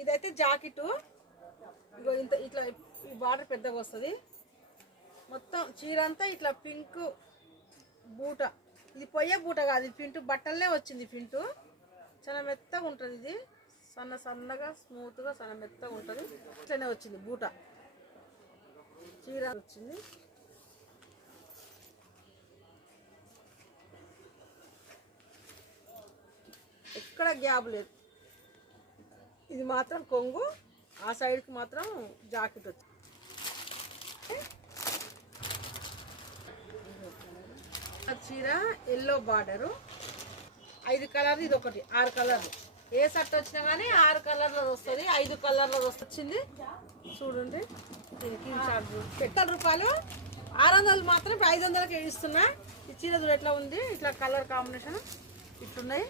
ఇదైతే జాకెట్. ఇగో ఇంత ఇట్లా ఈ బార్డర్ పెద్దగా వస్తుంది. మొత్తం చీర అంతా ఇట్లా పింక్ బూట. ఇది పొయ్యే బూట కాదు, ఇది పింటు బట్టలనే వచ్చింది. పింటు చాలా మెత్తగా ఉంటుంది. ఇది సన్నగా స్మూత్గా మెత్తగా ఉంటుంది. ఇట్లనే వచ్చింది బూట చీర వచ్చింది. ఎక్కడ గ్యాప్ లేదు. ఇది మాత్రం కొంగు, ఆ సైడ్కి మాత్రం జాకెట్ వచ్చింది. చీర ఎల్లో బార్డరు, 5 కలర్లు, ఇది ఒకటి 6 కలర్లు. ఏ షర్ట్ వచ్చినా కానీ 6 కలర్లో వస్తుంది, 5 కలర్లో వచ్చింది. చూడండి దీనికి రూపాయలు 600 మాత్రం 500కి ఇస్తున్నా. ఈ చీర ఎట్లా ఉంది, ఇట్లా కలర్ కాంబినేషన్ ఇట్లున్నాయి.